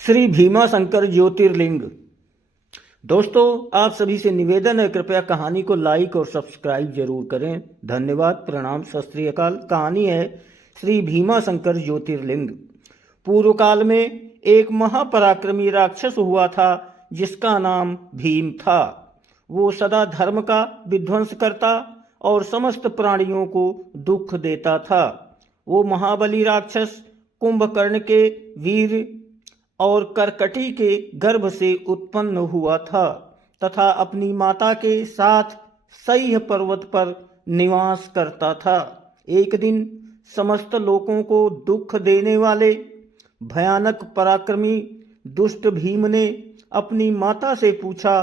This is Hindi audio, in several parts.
श्री भीमाशंकर ज्योतिर्लिंग। दोस्तों, आप सभी से निवेदन है, कृपया कहानी को लाइक और सब्सक्राइब जरूर करें। धन्यवाद। प्रणाम। सत श्री अकाल। कहानी है श्री भीमाशंकर ज्योतिर्लिंग। पूर्व काल में एक महापराक्रमी राक्षस हुआ था जिसका नाम भीम था। वो सदा धर्म का विध्वंस करता और समस्त प्राणियों को दुख देता था। वो महाबली राक्षस कुंभकर्ण के वीर और करकटी के गर्भ से उत्पन्न हुआ था तथा अपनी माता के साथ सह्य पर्वत पर निवास करता था। एक दिन समस्त लोगों को दुख देने वाले भयानक पराक्रमी दुष्ट भीम ने अपनी माता से पूछा,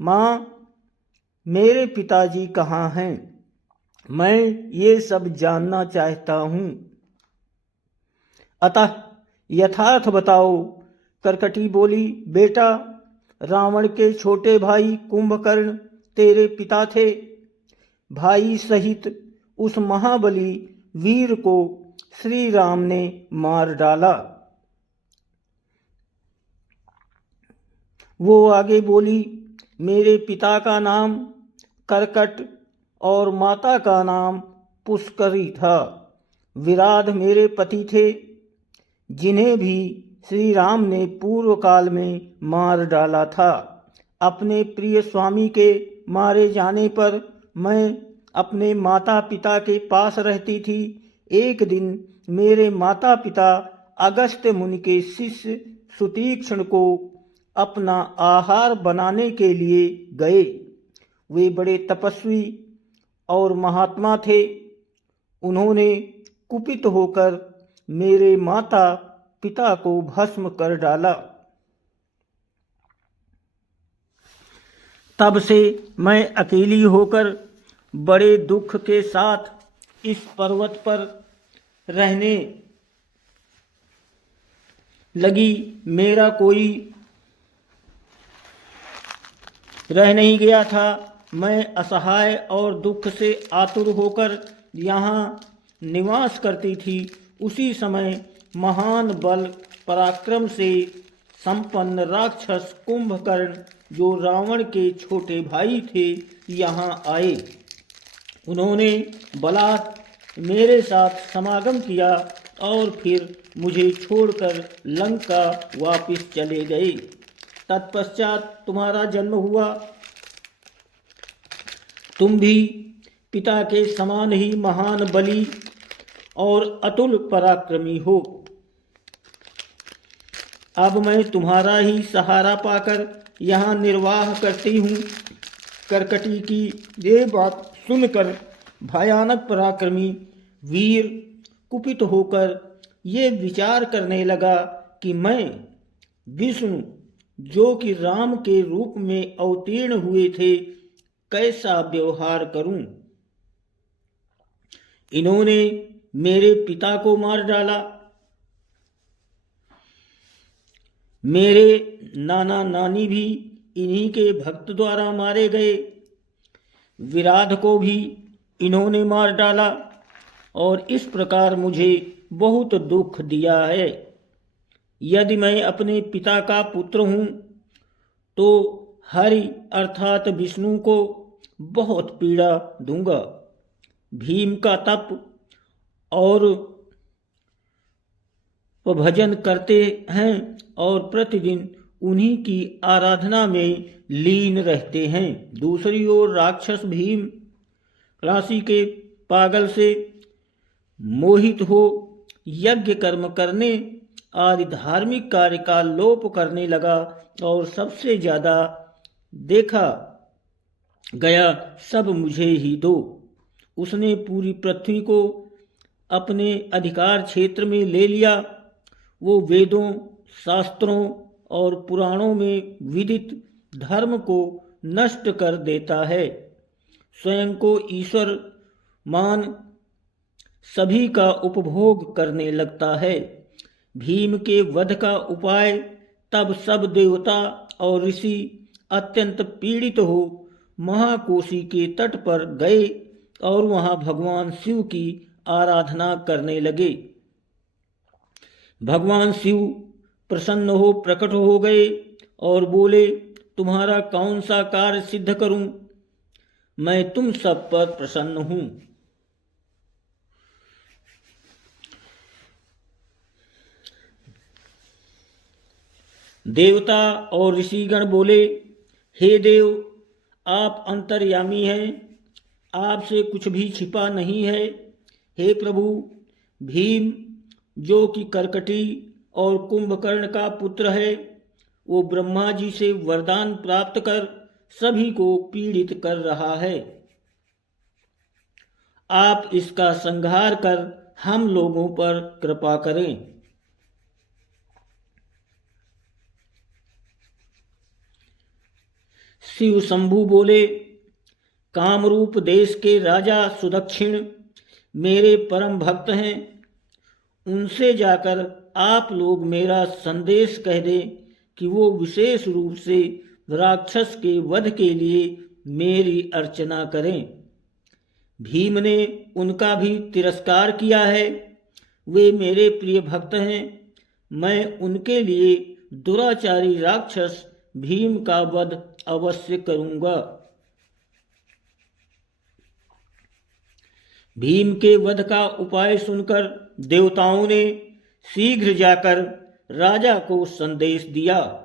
माँ, मेरे पिताजी कहाँ हैं? मैं ये सब जानना चाहता हूँ। अतः यथार्थ बताओ। करकटी बोली, बेटा, रावण के छोटे भाई कुंभकर्ण तेरे पिता थे। भाई सहित उस महाबली वीर को श्री राम ने मार डाला। वो आगे बोली, मेरे पिता का नाम करकट और माता का नाम पुष्करी था। विराध मेरे पति थे, जिन्हें भी श्री राम ने पूर्व काल में मार डाला था। अपने प्रिय स्वामी के मारे जाने पर मैं अपने माता पिता के पास रहती थी। एक दिन मेरे माता पिता अगस्त्य मुनि के शिष्य सुतीक्ष्ण को अपना आहार बनाने के लिए गए। वे बड़े तपस्वी और महात्मा थे। उन्होंने कुपित होकर मेरे माता पिता को भस्म कर डाला। तब से मैं अकेली होकर बड़े दुख के साथ इस पर्वत पर रहने लगी। मेरा कोई रह नहीं गया था। मैं असहाय और दुख से आतुर होकर यहाँ निवास करती थी। उसी समय महान बल पराक्रम से संपन्न राक्षस कुंभकर्ण, जो रावण के छोटे भाई थे, यहाँ आए। उन्होंने बलात् मेरे साथ समागम किया और फिर मुझे छोड़कर लंका वापस चले गए। तत्पश्चात तुम्हारा जन्म हुआ। तुम भी पिता के समान ही महान बली और अतुल पराक्रमी हो। अब मैं तुम्हारा ही सहारा पाकर यहाँ निर्वाह करती हूँ। करकटी की ये बात सुनकर भयानक पराक्रमी वीर कुपित होकर ये विचार करने लगा कि मैं विष्णु, जो कि राम के रूप में अवतीर्ण हुए थे, कैसा व्यवहार करूं। इन्होंने मेरे पिता को मार डाला। मेरे नाना नानी भी इन्हीं के भक्त द्वारा मारे गए। विराध को भी इन्होंने मार डाला और इस प्रकार मुझे बहुत दुख दिया है। यदि मैं अपने पिता का पुत्र हूँ तो हरि अर्थात विष्णु को बहुत पीड़ा दूंगा। भीम का तप और भजन करते हैं और प्रतिदिन उन्हीं की आराधना में लीन रहते हैं। दूसरी ओर राक्षस भीम राशि के पागल से मोहित हो यज्ञ कर्म करने आदि धार्मिक कार्य का लोप करने लगा और सबसे ज्यादा देखा गया सब मुझे ही दो। उसने पूरी पृथ्वी को अपने अधिकार क्षेत्र में ले लिया। वो वेदों, शास्त्रों और पुराणों में विदित धर्म को नष्ट कर देता है। स्वयं को ईश्वर मान सभी का उपभोग करने लगता है। भीम के वध का उपाय तब सब देवता और ऋषि अत्यंत पीड़ित हो महाकोशी के तट पर गए और वहां भगवान शिव की आराधना करने लगे। भगवान शिव प्रसन्न हो प्रकट हो गए और बोले, तुम्हारा कौन सा कार्य सिद्ध करूं? मैं तुम सब पर प्रसन्न हूं। देवता और ऋषिगण बोले, हे देव, आप अंतर्यामी हैं, आपसे कुछ भी छिपा नहीं है। हे प्रभु, भीम जो कि कर्कटी और कुंभकर्ण का पुत्र है, वो ब्रह्मा जी से वरदान प्राप्त कर सभी को पीड़ित कर रहा है। आप इसका संहार कर हम लोगों पर कृपा करें। शिव शंभु बोले, कामरूप देश के राजा सुदक्षिण मेरे परम भक्त हैं, उनसे जाकर आप लोग मेरा संदेश कह दें कि वो विशेष रूप से राक्षस के वध के लिए मेरी अर्चना करें। भीम ने उनका भी तिरस्कार किया है, वे मेरे प्रिय भक्त हैं, मैं उनके लिए दुराचारी राक्षस भीम का वध अवश्य करूंगा। भीम के वध का उपाय सुनकर देवताओं ने शीघ्र जाकर राजा को संदेश दिया।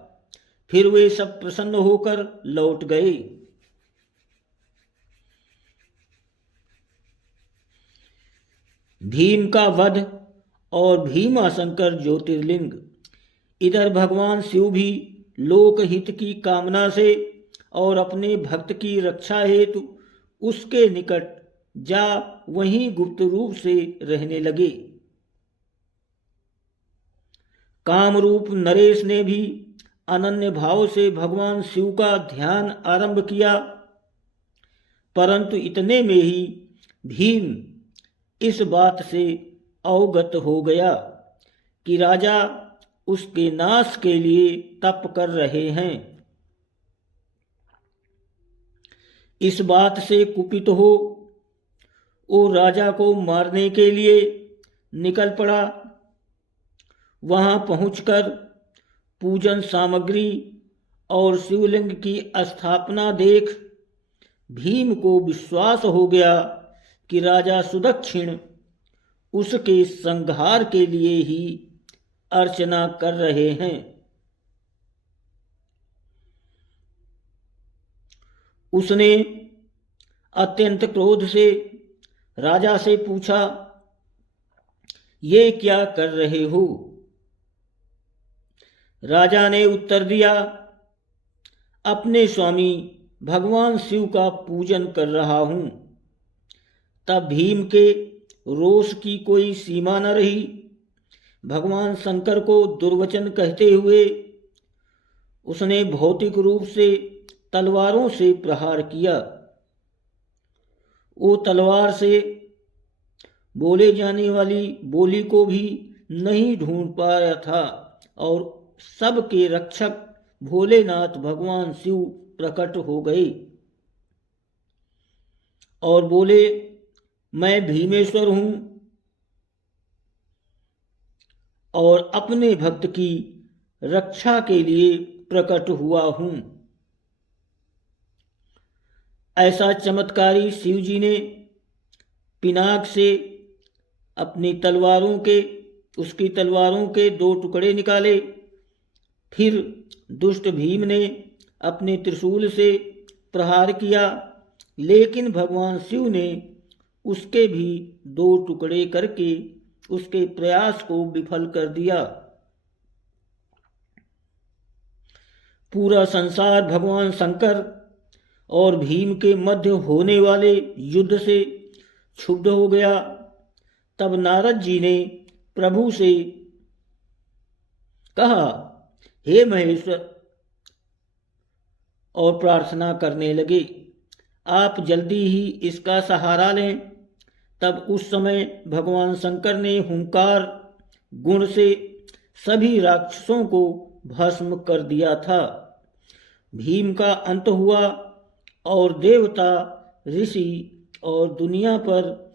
फिर वे सब प्रसन्न होकर लौट गए। भीम का वध और भीमाशंकर ज्योतिर्लिंग। इधर भगवान शिव भी लोकहित की कामना से और अपने भक्त की रक्षा हेतु उसके निकट जा वहीं गुप्त रूप से रहने लगे। कामरूप नरेश ने भी अनन्य भाव से भगवान शिव का ध्यान आरंभ किया, परंतु इतने में ही भीम इस बात से अवगत हो गया कि राजा उसके नाश के लिए तप कर रहे हैं। इस बात से कुपित हो वो राजा को मारने के लिए निकल पड़ा। वहां पहुंचकर पूजन सामग्री और शिवलिंग की स्थापना देख भीम को विश्वास हो गया कि राजा सुदक्षिण उसके संहार के लिए ही अर्चना कर रहे हैं। उसने अत्यंत क्रोध से राजा से पूछा, ये क्या कर रहे हो? राजा ने उत्तर दिया, अपने स्वामी भगवान शिव का पूजन कर रहा हूं। तब भीम के रोष की कोई सीमा न रही। भगवान शंकर को दुर्वचन कहते हुए उसने भौतिक रूप से तलवारों से प्रहार किया। वो तलवार से बोले जाने वाली बोली को भी नहीं ढूंढ पाया था और सबके रक्षक भोलेनाथ भगवान शिव प्रकट हो गए और बोले, मैं भीमेश्वर हूं और अपने भक्त की रक्षा के लिए प्रकट हुआ हूं। ऐसा चमत्कारी शिव जी ने पिनाक से उसकी तलवारों के 2 टुकड़े निकाले। फिर दुष्ट भीम ने अपने त्रिशूल से प्रहार किया, लेकिन भगवान शिव ने उसके भी 2 टुकड़े करके उसके प्रयास को विफल कर दिया। पूरा संसार भगवान शंकर और भीम के मध्य होने वाले युद्ध से क्षुब्ध हो गया। तब नारद जी ने प्रभु से कहा, हे महेश्वर, और प्रार्थना करने लगे, आप जल्दी ही इसका सहारा लें। तब उस समय भगवान शंकर ने हुंकार गुण से सभी राक्षसों को भस्म कर दिया था। भीम का अंत हुआ और देवता, ऋषि और दुनिया पर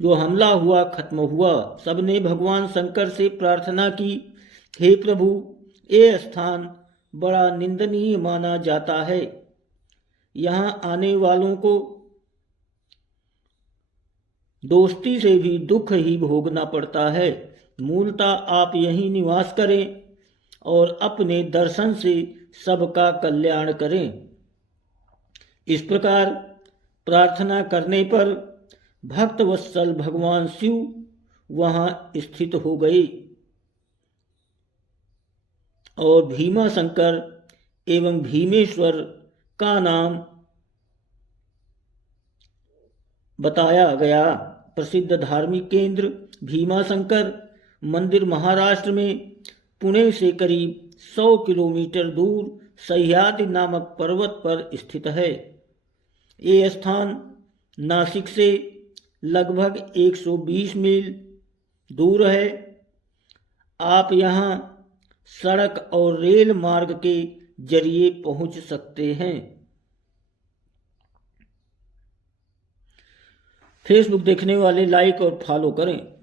जो हमला हुआ खत्म हुआ। सबने भगवान शंकर से प्रार्थना की, हे प्रभु, ये स्थान बड़ा निंदनीय माना जाता है। यहाँ आने वालों को दोस्ती से भी दुख ही भोगना पड़ता है। मूलतः आप यहीं निवास करें और अपने दर्शन से सबका कल्याण करें। इस प्रकार प्रार्थना करने पर भक्तवत्सल भगवान शिव वहाँ स्थित हो गए और भीमाशंकर एवं भीमेश्वर का नाम बताया गया। प्रसिद्ध धार्मिक केंद्र भीमाशंकर मंदिर महाराष्ट्र में पुणे से करीब 100 किलोमीटर दूर सह्याद्री नामक पर्वत पर स्थित है। ये स्थान नासिक से लगभग 120 मील दूर है। आप यहाँ सड़क और रेल मार्ग के जरिए पहुँच सकते हैं। फेसबुक देखने वाले लाइक और फॉलो करें।